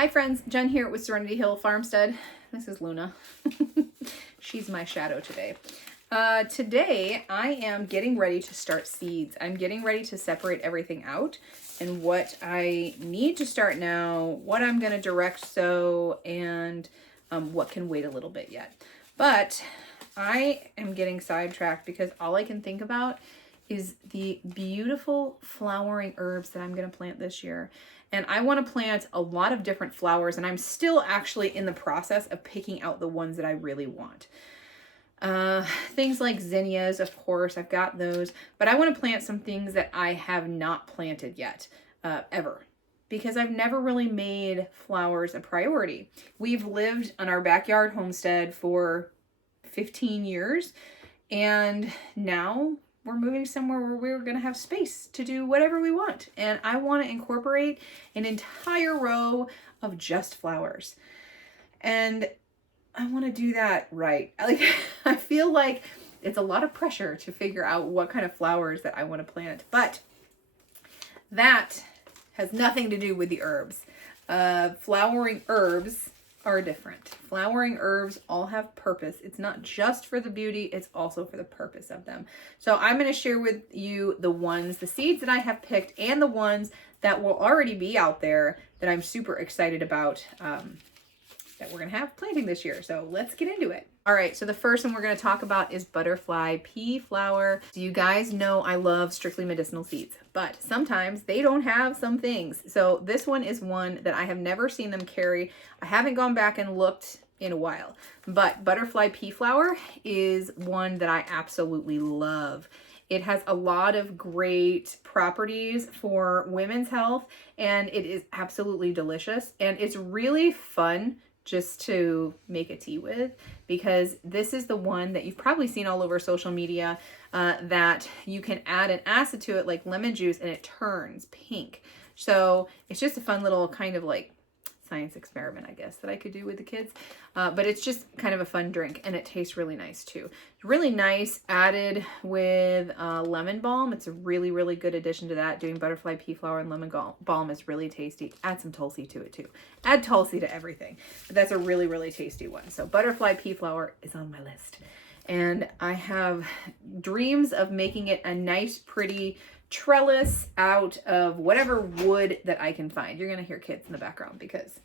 Hi friends, Jen here with Serenity Hill Farmstead. This is Luna. She's my shadow today. Today I am getting ready to start seeds. I'm getting ready to separate everything out and what I need to start now, what I'm going to direct sow, and what can wait a little bit yet. But I am getting sidetracked because all I can think about is the beautiful flowering herbs that I'm going to plant this year. And I want to plant a lot of different flowers, and I'm still actually in the process of picking out the ones that I really want. Things like zinnias, of course, I've got those, but I want to plant some things that I have not planted yet, ever, because I've never really made flowers a priority. We've lived on our backyard homestead for 15 years, and now we're moving somewhere where we're going to have space to do whatever we want. And I want to incorporate an entire row of just flowers. And I want to do that right. I feel like it's a lot of pressure to figure out what kind of flowers that I want to plant. But that has nothing to do with the herbs. Flowering herbs are different. Flowering herbs all have purpose. It's not just for the beauty, it's also for the purpose of them. So I'm going to share with you the seeds that I have picked, and the ones that will already be out there that I'm super excited about, that we're going to have planting this year. So let's get into it. All right, so the first one we're going to talk about is butterfly pea flower. So you guys know I love strictly medicinal seeds, but sometimes they don't have some things. So this one is one that I have never seen them carry. I haven't gone back and looked in a while, but butterfly pea flower is one that I absolutely love. It has a lot of great properties for women's health, and it is absolutely delicious, and it's really fun just to make a tea with, because this is the one that you've probably seen all over social media, that you can add an acid to it like lemon juice and it turns pink. So it's just a fun little kind of like science experiment, I guess, that I could do with the kids. But it's just kind of a fun drink, and it tastes really nice too. It's really nice added with lemon balm. It's a really, really good addition to that. Doing butterfly pea flower and lemon balm is really tasty. Add some Tulsi to it too. Add Tulsi to everything. But that's a really, really tasty one. So butterfly pea flower is on my list. And I have dreams of making it a nice, pretty trellis out of whatever wood that I can find. You're going to hear kids in the background because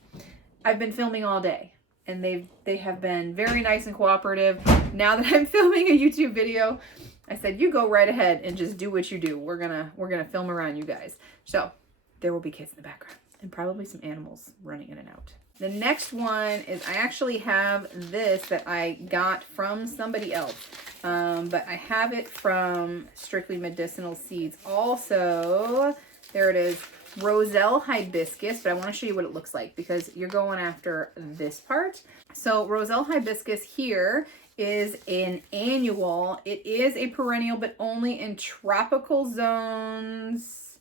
I've been filming all day, and they have been very nice and cooperative. Now that I'm filming a YouTube video, I said, you go right ahead and just do what you do. We're gonna film around you guys. So there will be kids in the background and probably some animals running in and out. The next one is, I actually have this that I got from somebody else, but I have it from Strictly Medicinal Seeds. Also, there it is, Roselle hibiscus, but I want to show you what it looks like because you're going after this part. So Roselle hibiscus here is an annual. It is a perennial, but only in tropical zones.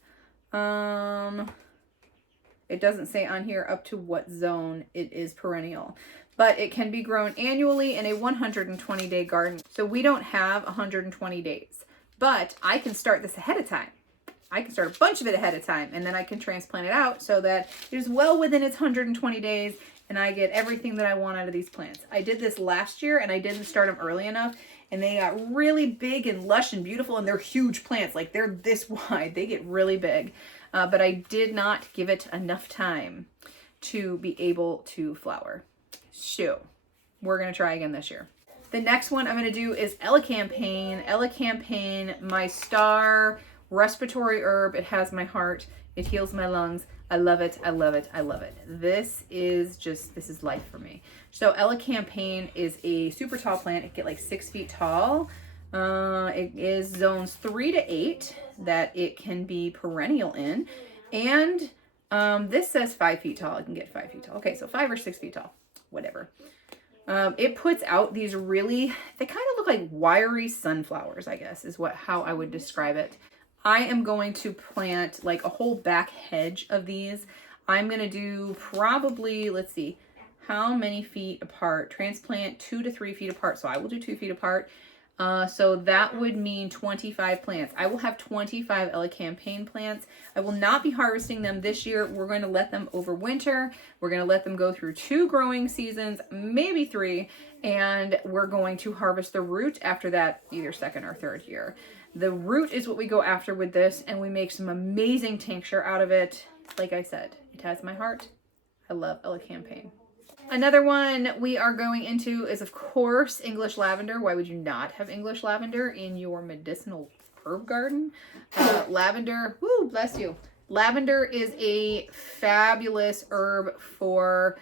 It doesn't say on here up to what zone it is perennial, but it can be grown annually in a 120-day garden. So we don't have 120 days, but I can start this ahead of time. I can start a bunch of it ahead of time, and then I can transplant it out so that it is well within its 120 days, and I get everything that I want out of these plants. I did this last year, and I didn't start them early enough, and they got really big and lush and beautiful, and they're huge plants. Like, they're this wide. They get really big. But I did not give it enough time to be able to flower. So we're going to try again this year. The next one I'm going to do is elecampane. Elecampane, my star respiratory herb. It has my heart. It heals my lungs. I love it. I love it. I love it. This is life for me. So elecampane is a super tall plant. It get like 6 feet tall. It is zones 3 to 8 that it can be perennial in. And this says 5 feet tall. It can get 5 feet tall. Okay, so 5 or 6 feet tall, whatever. It puts out these they kind of look like wiry sunflowers, I guess, is how I would describe it. I am going to plant like a whole back hedge of these. I'm going to do probably, let's see, how many feet apart? Transplant 2 to 3 feet apart. So I will do 2 feet apart. So that would mean 25 plants. I will have 25 elecampane plants. I will not be harvesting them this year. We're going to let them overwinter. We're going to let them go through 2 growing seasons, maybe 3, and we're going to harvest the root after that, either 2nd or 3rd year. The root is what we go after with this, and we make some amazing tincture out of it. Like I said, it has my heart. I love elecampane. Another one we are going into is, of course, English lavender. Why would you not have English lavender in your medicinal herb garden? Lavender, woo, bless you. Lavender is a fabulous herb for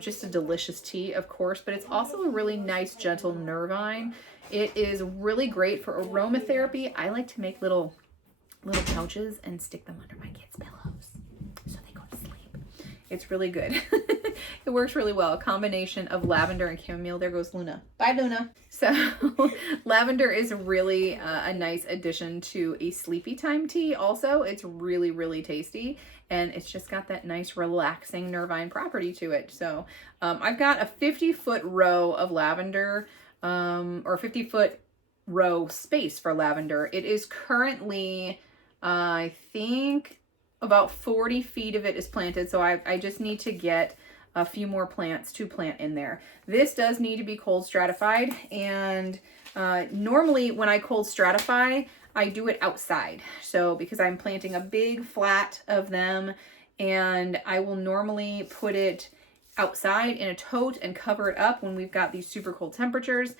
just a delicious tea, of course, but it's also a really nice, gentle nervine. It is really great for aromatherapy. I like to make little pouches and stick them under my kids' pillows so they go to sleep. It's really good. It works really well. A combination of lavender and chamomile. There goes Luna. Bye, Luna. So lavender is really a nice addition to a sleepy time tea. Also, it's really, really tasty, and it's just got that nice relaxing nervine property to it. So I've got a 50-foot row of lavender, or 50-foot row space for lavender. It is currently, I think, about 40 feet of it is planted. So I just need to get a few more plants to plant in there. This does need to be cold stratified, and normally when I cold stratify, I do it outside. So because I'm planting a big flat of them, and I will normally put it outside in a tote and cover it up when we've got these super cold temperatures.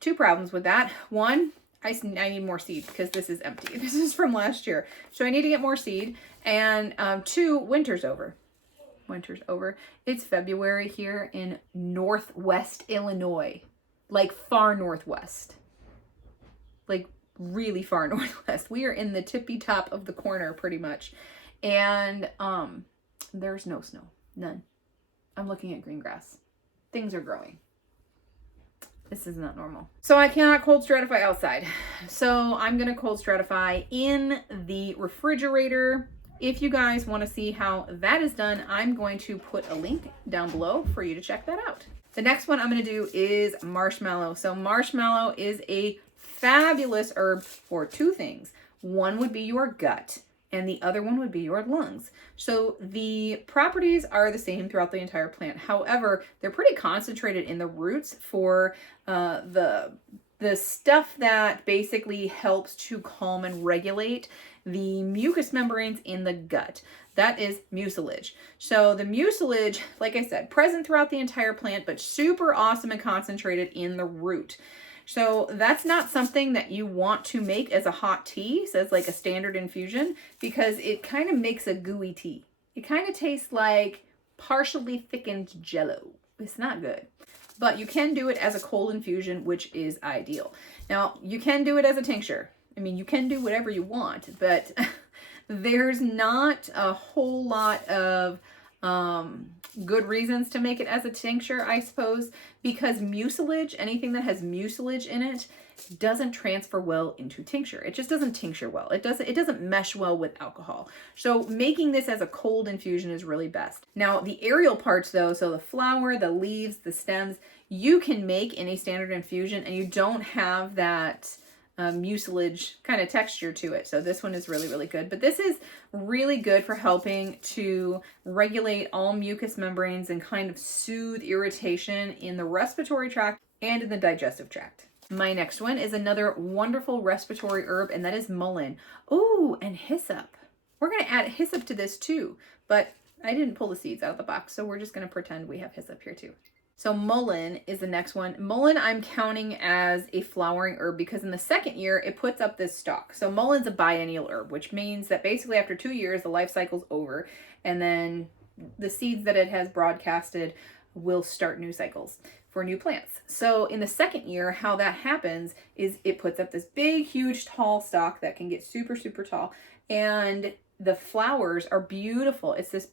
2 problems with that. One, I need more seed because this is empty. This is from last year. So I need to get more seed. And 2, winter's over. Winter's over. It's February here in Northwest Illinois, like far northwest, like really far northwest. We are in the tippy top of the corner pretty much, and there's no snow, none. I'm looking at green grass. Things are growing. This is not normal. So I cannot cold stratify outside. So I'm gonna cold stratify in the refrigerator. If you guys want to see how that is done, I'm going to put a link down below for you to check that out. The next one I'm going to do is marshmallow. So marshmallow is a fabulous herb for 2 things. One would be your gut, and the other one would be your lungs. So the properties are the same throughout the entire plant. However, they're pretty concentrated in the roots for the stuff that basically helps to calm and regulate the mucous membranes in the gut. That is mucilage. So the mucilage, like I said, present throughout the entire plant, but super awesome and concentrated in the root. So that's not something that you want to make as a hot tea, so it's like a standard infusion, because it kind of makes a gooey tea. It kind of tastes like partially thickened jello. It's not good. But you can do it as a cold infusion, which is ideal. Now, you can do it as a tincture. I mean, you can do whatever you want, but there's not a whole lot of good reasons to make it as a tincture, I suppose, because mucilage, anything that has mucilage in it, doesn't transfer well into tincture. It just doesn't tincture well. It doesn't mesh well with alcohol. So making this as a cold infusion is really best. Now, the aerial parts though, so the flower, the leaves, the stems, you can make in a standard infusion, and you don't have that mucilage kind of texture to it. So this one is really, really good. But this is really good for helping to regulate all mucous membranes and kind of soothe irritation in the respiratory tract and in the digestive tract. My next one is another wonderful respiratory herb, and that is mullein. Oh, and hyssop. We're going to add hyssop to this too, but I didn't pull the seeds out of the box, so we're just going to pretend we have hyssop here too. So mullein is the next one. Mullein I'm counting as a flowering herb because in the 2nd year, it puts up this stalk. So mullein's a biennial herb, which means that basically after 2 years, the life cycle's over, and then the seeds that it has broadcasted will start new cycles for new plants. So in the 2nd year, how that happens is it puts up this big, huge, tall stalk that can get super, super tall, and the flowers are beautiful. It's this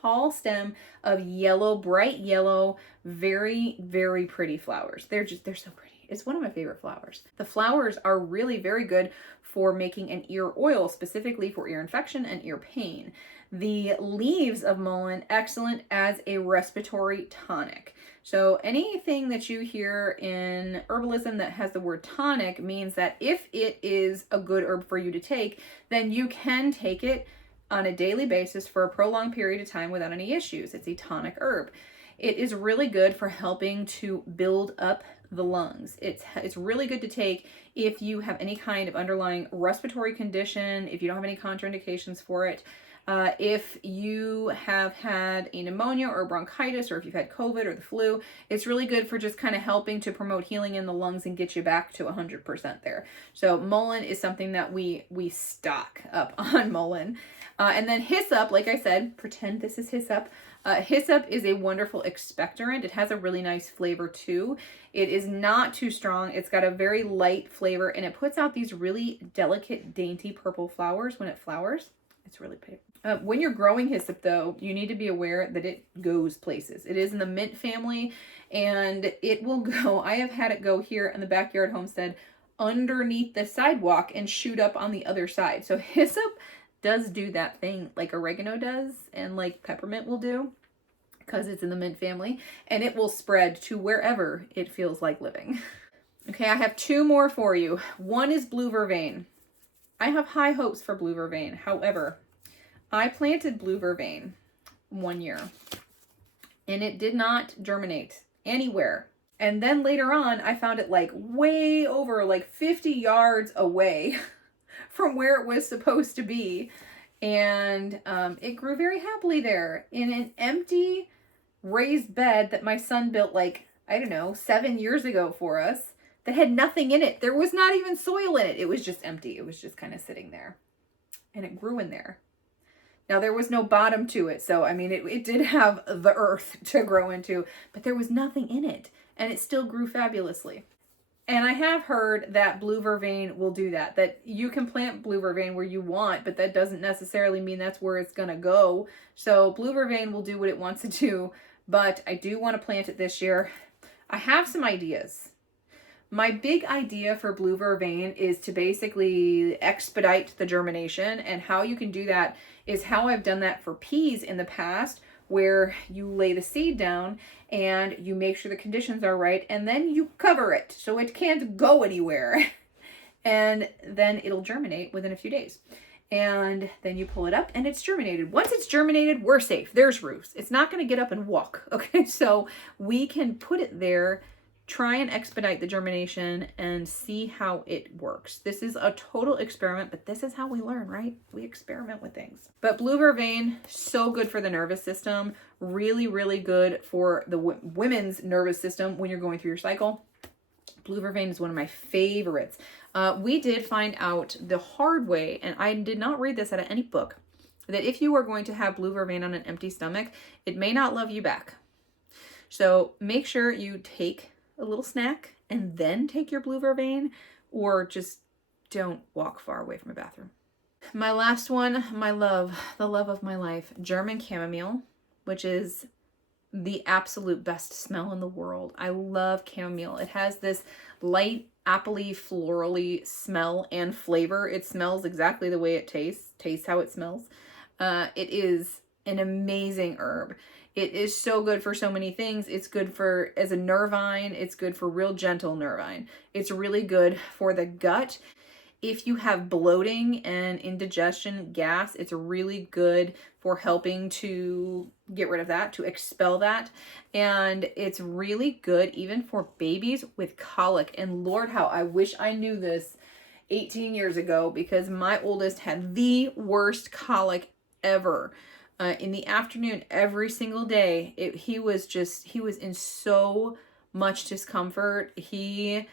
tall stem of yellow, bright yellow, very, very pretty flowers. They're so pretty. It's one of my favorite flowers. The flowers are really very good for making an ear oil, specifically for ear infection and ear pain. The leaves of mullein, excellent as a respiratory tonic. So anything that you hear in herbalism that has the word tonic means that if it is a good herb for you to take, then you can take it on a daily basis for a prolonged period of time without any issues. It's a tonic herb. It is really good for helping to build up the lungs. It's really good to take if you have any kind of underlying respiratory condition, if you don't have any contraindications for it. If you have had a pneumonia or bronchitis, or if you've had COVID or the flu, it's really good for just kind of helping to promote healing in the lungs and get you back to 100% there. So mullein is something that we stock up on mullein. And then hyssop, like I said, pretend this is hyssop. Hyssop is a wonderful expectorant. It has a really nice flavor too. It is not too strong. It's got a very light flavor, and it puts out these really delicate, dainty purple flowers when it flowers. It's really pretty. When you're growing hyssop, though, you need to be aware that it goes places. It is in the mint family, and it will go. I have had it go here in the backyard homestead underneath the sidewalk and shoot up on the other side. So hyssop does do that thing like oregano does and like peppermint will do, because it's in the mint family, and it will spread to wherever it feels like living. Okay, I have two more for you. One is blue vervain. I have high hopes for blue vervain. However, I planted blue vervain one year and it did not germinate anywhere. And then later on, I found it like way over, like 50 yards away from where it was supposed to be. And it grew very happily there in an empty raised bed that my son built like, I don't know, 7 years ago for us, that had nothing in it. There was not even soil in it. It was just empty. It was just kind of sitting there. And it grew in there. Now, there was no bottom to it. So, I mean, it did have the earth to grow into, but there was nothing in it. And it still grew fabulously. And I have heard that blue vervain will do that. That you can plant blue vervain where you want, but that doesn't necessarily mean that's where it's going to go. So, blue vervain will do what it wants to do. But I do want to plant it this year. I have some ideas. My big idea for blue vervain is to basically expedite the germination, and how you can do that is how I've done that for peas in the past, where you lay the seed down and you make sure the conditions are right, and then you cover it so it can't go anywhere. And then it'll germinate within a few days. And then you pull it up and it's germinated. Once it's germinated, we're safe. There's roots. It's not going to get up and walk. Okay, so we can put it there, try and expedite the germination, and see how it works. This is a total experiment, but this is how we learn, right? We experiment with things. But blue vervain, so good for the nervous system. Really, really good for the women's nervous system when you're going through your cycle. Blue vervain is one of my favorites. We did find out the hard way, and I did not read this out of any book, that if you are going to have blue vervain on an empty stomach, it may not love you back. So make sure you take a little snack and then take your blue vervain, or just don't walk far away from a bathroom. My last one, my love, the love of my life, German chamomile, which is the absolute best smell in the world. I love chamomile. It has this light, appley, florally smell and flavor. It smells exactly the way it tastes. Tastes how it smells. It is an amazing herb. It is so good for so many things. It's good for, as a nervine, it's good for real gentle nervine. It's really good for the gut. If you have bloating and indigestion, gas, it's really good for helping to get rid of that, to expel that. And it's really good even for babies with colic. And Lord, how I wish I knew this 18 years ago, because my oldest had the worst colic ever. In the afternoon, every single day, he was in so much discomfort. He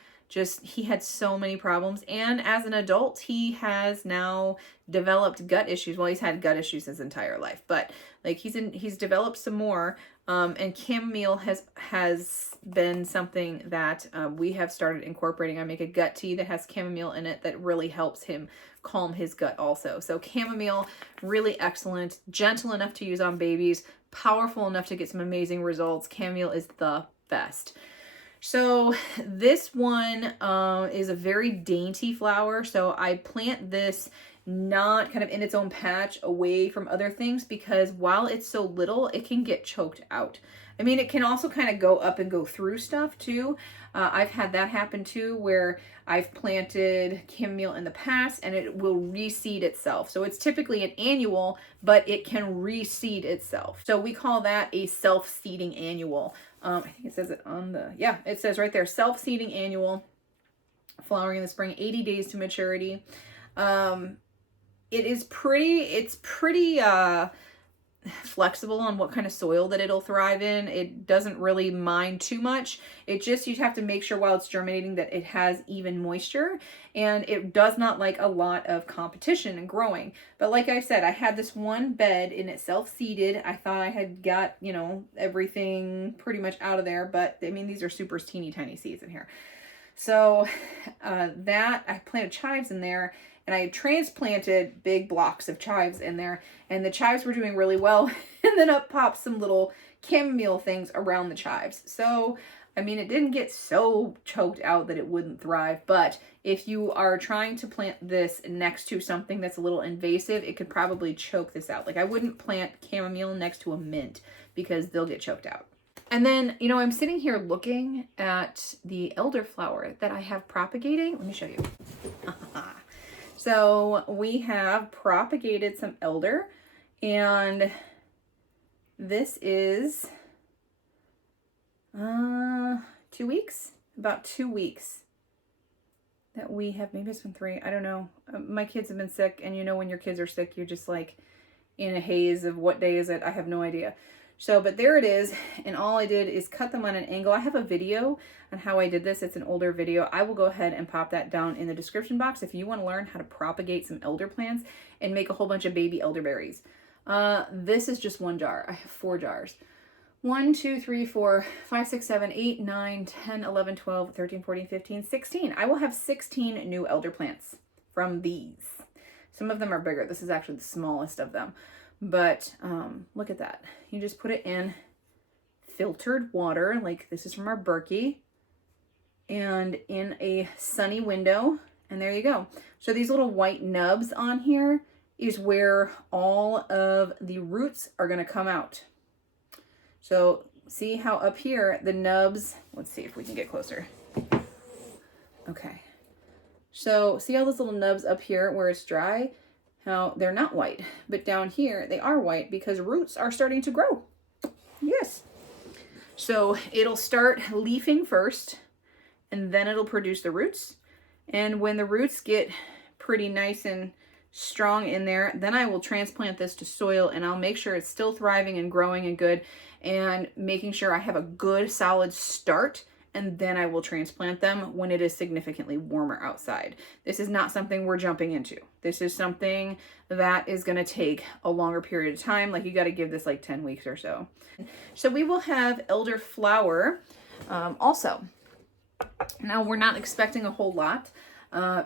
had so many problems. And as an adult, he has now developed gut issues. Well, he's had gut issues his entire life, but like he's developed some more. And chamomile has been something that we have started incorporating. I make a gut tea that has chamomile in it that really helps him calm his gut also. So chamomile, really excellent, gentle enough to use on babies, powerful enough to get some amazing results. Chamomile is the best. So this one is a very dainty flower. So I plant this not kind of in its own patch away from other things, because while it's so little, it can get choked out. I mean, it can also kind of go up and go through stuff too. I've had that happen too, where I've planted chamomile in the past and it will reseed itself. So it's typically an annual, but it can reseed itself. So we call that a self-seeding annual. I think it says it on the, yeah, it says right there, self-seeding annual, flowering in the spring, 80 days to maturity. It's pretty flexible on what kind of soil that it'll thrive in. It doesn't really mind too much. It just, you have to make sure while it's germinating that it has even moisture, and it does not like a lot of competition and growing. But like I said, I had this one bed and it self-seeded. I thought I had got, you know, everything pretty much out of there, but I mean, these are super teeny tiny seeds in here. So that I planted chives in there, and I transplanted big blocks of chives in there, and the chives were doing really well. And then up popped some little chamomile things around the chives. So, I mean, it didn't get so choked out that it wouldn't thrive, but if you are trying to plant this next to something that's a little invasive, it could probably choke this out. Like, I wouldn't plant chamomile next to a mint because they'll get choked out. And then, you know, I'm sitting here looking at the elderflower that I have propagating. Let me show you. So we have propagated some elder, and this is 2 weeks, about 2 weeks that we have, maybe it's been 3, I don't know. My kids have been sick, and you know, when your kids are sick, you're just like in a haze of what day is it? I have no idea. So, but there it is, and all I did is cut them on an angle. I have a video on how I did this. It's an older video. I will go ahead and pop that down in the description box if you want to learn how to propagate some elder plants and make a whole bunch of baby elderberries. This is just one jar. I have 4 jars. 1, 2, 3, 4, 5, 6, 7, 8, 9, 10, 11, 12, 13, 14, 15, 16. I will have 16 new elder plants from these. Some of them are bigger. This is actually the smallest of them. But look at that. You just put it in filtered water, like this is from our Berkey, and in a sunny window, and there you go. So these little white nubs on here is where all of the roots are going to come out. So see how up here the nubs, let's see if we can get closer. Okay. So see all those little nubs up here where it's dry? Now, they're not white, but down here they are white because roots are starting to grow. Yes. So it'll start leafing first, and then it'll produce the roots. And when the roots get pretty nice and strong in there, then I will transplant this to soil, and I'll make sure it's still thriving and growing and good, and making sure I have a good solid start. And then I will transplant them when it is significantly warmer outside. This is not something we're jumping into. This is something that is going to take a longer period of time. Like, you got to give this like 10 weeks or so. So we will have elderflower also. Now, we're not expecting a whole lot,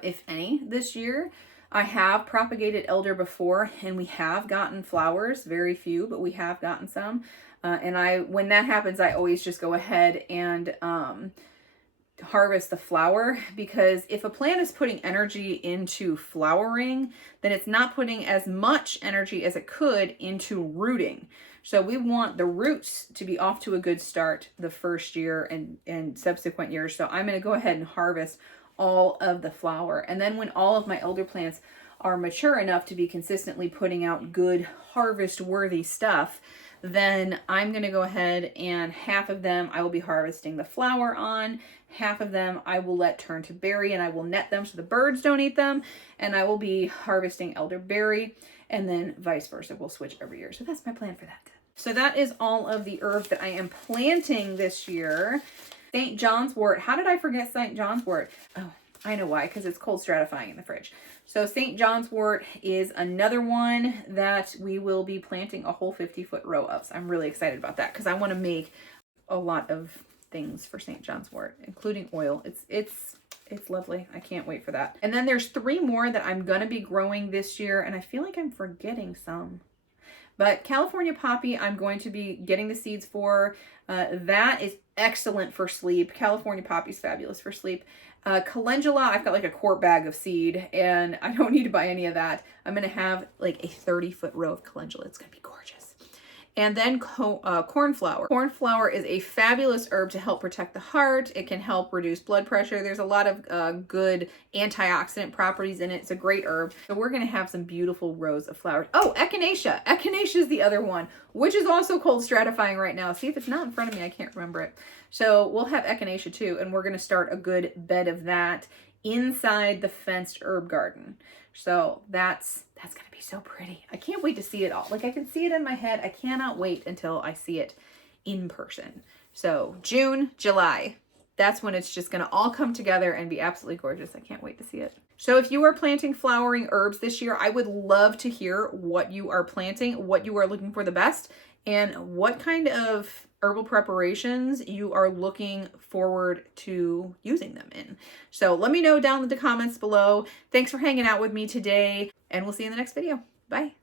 if any, this year. I have propagated elder before, and we have gotten flowers, very few, but we have gotten some. And when that happens, I always just go ahead and harvest the flower, because if a plant is putting energy into flowering, then it's not putting as much energy as it could into rooting. So we want the roots to be off to a good start the first year and subsequent years. So I'm going to go ahead and harvest all of the flower. And then when all of my elder plants are mature enough to be consistently putting out good harvest-worthy stuff, then I'm going to go ahead and half of them I will be harvesting the flower on, half of them I will let turn to berry, and I will net them so the birds don't eat them, and I will be harvesting elderberry, and then vice versa. We'll switch every year. So that's my plan for that. So that is all of the herbs that I am planting this year. St. John's wort. How did I forget St. John's wort? Oh, I know why, because it's cold stratifying in the fridge. So St. John's wort is another one that we will be planting a whole 50-foot row of. So I'm really excited about that because I want to make a lot of things for St. John's wort, including oil. It's lovely. I can't wait for that. And then there's 3 more that I'm going to be growing this year, and I feel like I'm forgetting some. But California poppy, I'm going to be getting the seeds for. That is excellent for sleep. California poppy is fabulous for sleep. Calendula, I've got like a quart bag of seed, and I don't need to buy any of that. I'm going to have like a 30-foot row of calendula. It's going to be gorgeous. And then cornflower. Cornflower is a fabulous herb to help protect the heart. It can help reduce blood pressure. There's a lot of good antioxidant properties in it. It's a great herb. So we're going to have some beautiful rows of flowers. Oh, echinacea. Echinacea is the other one, which is also cold stratifying right now. See, if it's not in front of me, I can't remember it. So we'll have echinacea too, and we're going to start a good bed of that inside the fenced herb garden. So that's going to be so pretty. I can't wait to see it all. Like, I can see it in my head. I cannot wait until I see it in person. So June, July, that's when it's just going to all come together and be absolutely gorgeous. I can't wait to see it. So if you are planting flowering herbs this year, I would love to hear what you are planting, what you are looking for the best, and what kind of herbal preparations you are looking forward to using them in. So let me know down in the comments below. Thanks for hanging out with me today, and we'll see you in the next video. Bye.